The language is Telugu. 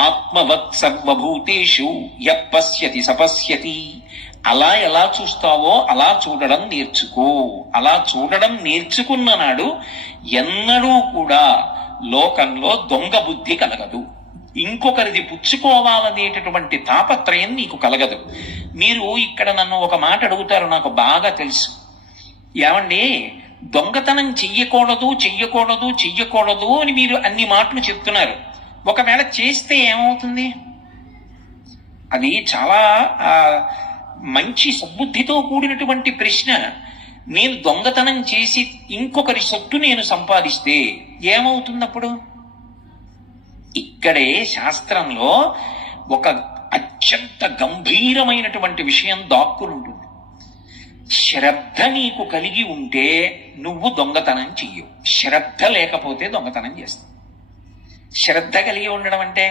ఆత్మవత్ సర్వభూతేషు యపశ్యతి సపశ్యతి. అలా ఎలా చూస్తావో అలా చూడడం నేర్చుకో. అలా చూడడం నేర్చుకున్న నాడు ఎన్నడూ కూడా లోకంలో దొంగ బుద్ధి కలగదు. ఇంకొకరిది పుచ్చుకోవాలనేటటువంటి తాపత్రయం నీకు కలగదు. మీరు ఇక్కడ నన్ను ఒక మాట అడుగుతారు, నాకు బాగా తెలుసు. ఏమండి, దొంగతనం చెయ్యకూడదు చెయ్యకూడదు చెయ్యకూడదు అని మీరు అన్ని మాటలు చెప్తున్నారు. ఒకవేళ చేస్తే ఏమవుతుంది? అది చాలా మంచి సద్బుద్ధితో కూడినటువంటి ప్రశ్న. నేను దొంగతనం చేసి ఇంకొకరి సొత్తు నేను సంపాదిస్తే ఏమవుతుంది అప్పుడు? ఇక్కడే శాస్త్రంలో ఒక అత్యంత గంభీరమైనటువంటి విషయం దాక్కుని ఉంటుంది. శ్రద్ధ నీకు కలిగి ఉంటే నువ్వు దొంగతనం చెయ్యవు. శ్రద్ధ లేకపోతే దొంగతనం చేస్తావు. శ్రద్ధ కలిగి ఉండడం అంటే